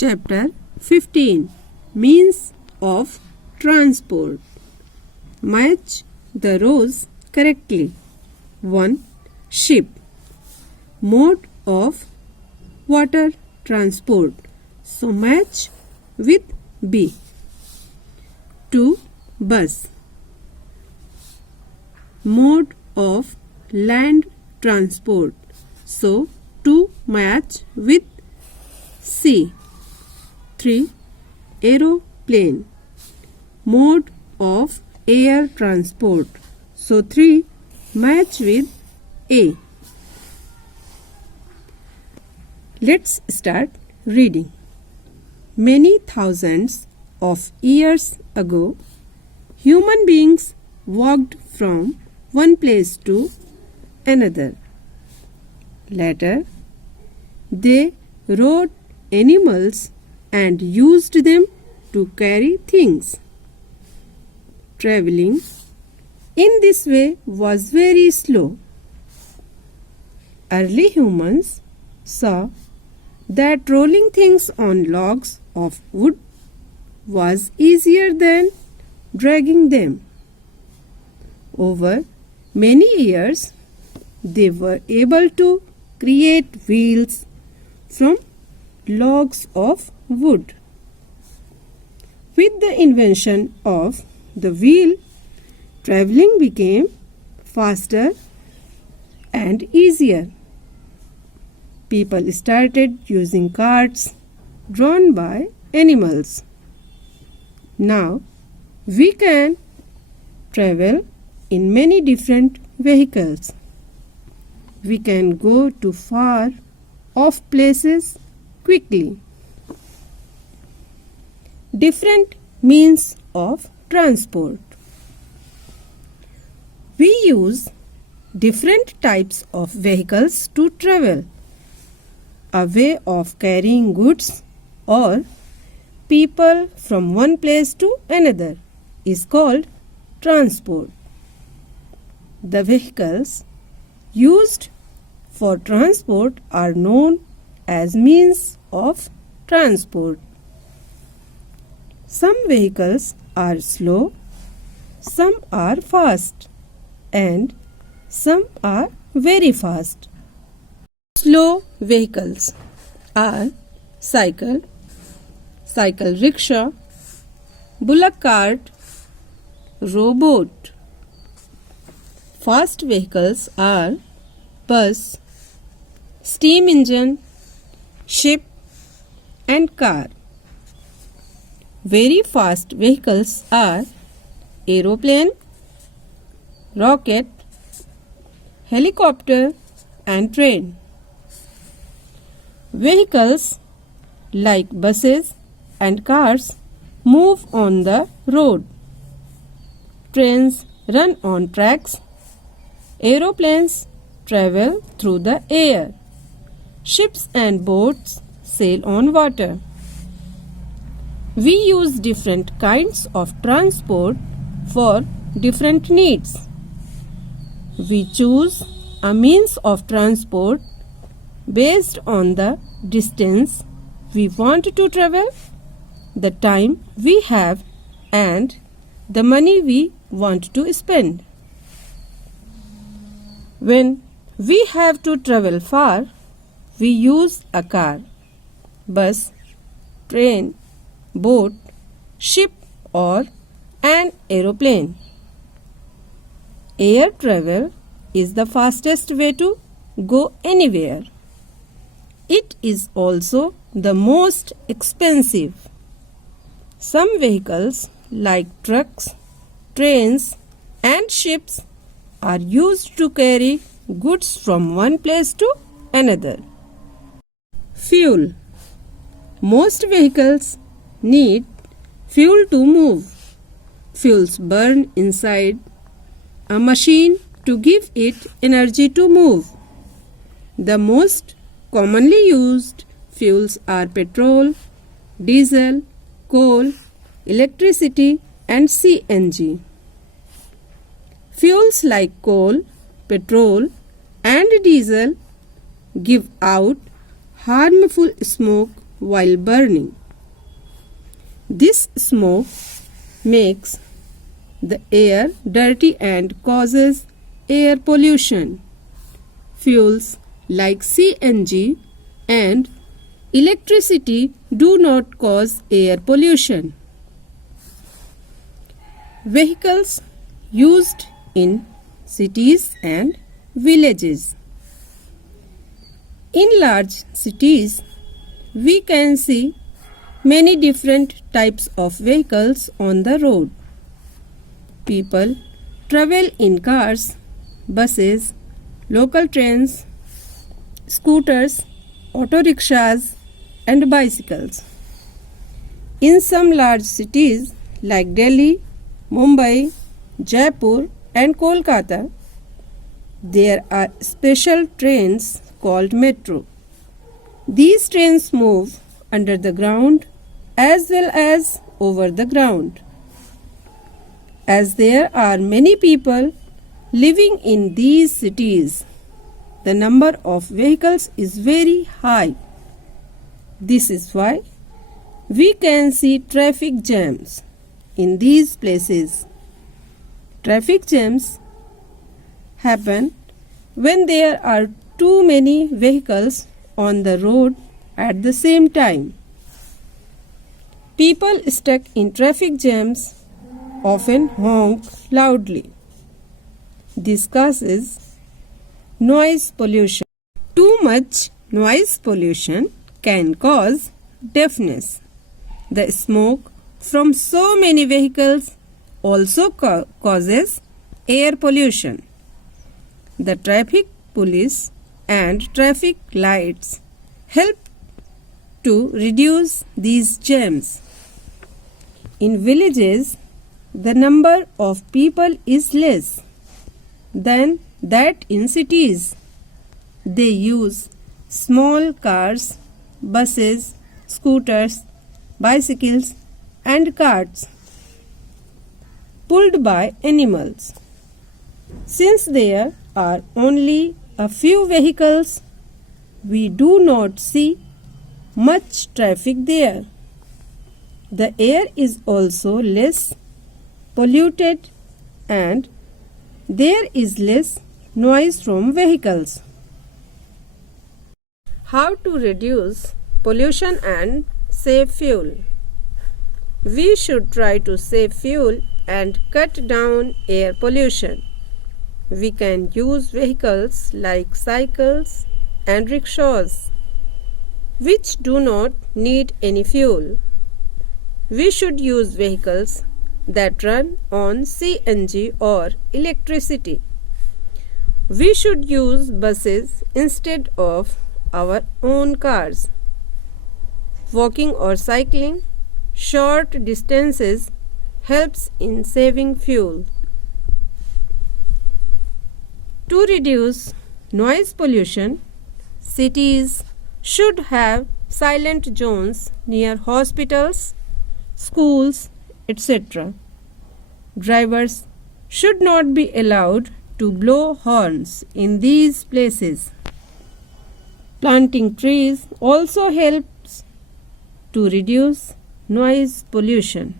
Chapter 15 Means of Transport. Match the rows correctly. 1. Ship. Mode of water transport. So match with B. 2. Bus. Mode of land transport. So 2 match with C. 3. Aeroplane. Mode of air transport. So 3 match with A. Let's start reading. Many thousands of years ago, human beings walked from one place to another. Later, they rode animals and used them to carry things. Traveling in this way was very slow. Early humans saw that rolling things on logs of wood was easier than dragging them. Over many years, they were able to create wheels from logs of wood. With the invention of the wheel, traveling became faster and easier. People started using carts drawn by animals. Now, we can travel in many different vehicles. We can go to far off places quickly. Different means of transport. We use different types of vehicles to travel. A way of carrying goods or people from one place to another is called transport. The vehicles used for transport are known as means of transport. Some vehicles are slow, some are fast, and some are very fast. Slow vehicles are cycle, cycle rickshaw, bullock cart, rowboat. Fast vehicles are bus, steam engine, ship, and car. Very fast vehicles are aeroplane, rocket, helicopter, and train. Vehicles like buses and cars move on the road. Trains run on tracks. Aeroplanes travel through the air. Ships and boats sail on water. We use different kinds of transport for different needs. We choose a means of transport based on the distance we want to travel, the time we have, and the money we want to spend. When we have to travel far, we use a car, bus, train, boat, ship, or an aeroplane. Air travel is the fastest way to go anywhere. It is also the most expensive. Some vehicles like trucks, trains, and ships are used to carry goods from one place to another. Fuel. Most vehicles need fuel to move. Fuels burn inside a machine to give it energy to move. The most commonly used fuels are petrol, diesel, coal, electricity, and CNG. Fuels like coal, petrol, and diesel give out harmful smoke while burning. This smoke makes the air dirty and causes air pollution. Fuels like CNG and electricity do not cause air pollution. Vehicles used in cities and villages. In large cities, we can see many different types of vehicles on the road. People travel in cars, buses, local trains, scooters, auto rickshaws, and bicycles. In some large cities like Delhi, Mumbai, Jaipur, and Kolkata, there are special trains called metro. These trains move under the ground as well as over the ground. As there are many people living in these cities, the number of vehicles is very high. This is why we can see traffic jams in these places. Traffic jams happen when there are too many vehicles on the road at the same time. People stuck in traffic jams often honk loudly. This causes noise pollution. Too much noise pollution can cause deafness. The smoke from so many vehicles also causes air pollution. The traffic police and traffic lights help to reduce these jams. In villages, the number of people is less than that in cities. They use small cars, buses, scooters, bicycles, and carts pulled by animals. Since there are only a few vehicles, we do not see much traffic there. The air is also less polluted and there is less noise from vehicles. How to reduce pollution and save fuel? We should try to save fuel and cut down air pollution. We can use vehicles like cycles and rickshaws, which do not need any fuel. We should use vehicles that run on CNG or electricity. We should use buses instead of our own cars. Walking or cycling short distances helps in saving fuel. To reduce noise pollution, cities should have silent zones near hospitals, schools, etc. Drivers should not be allowed to blow horns in these places. Planting trees also helps to reduce noise pollution.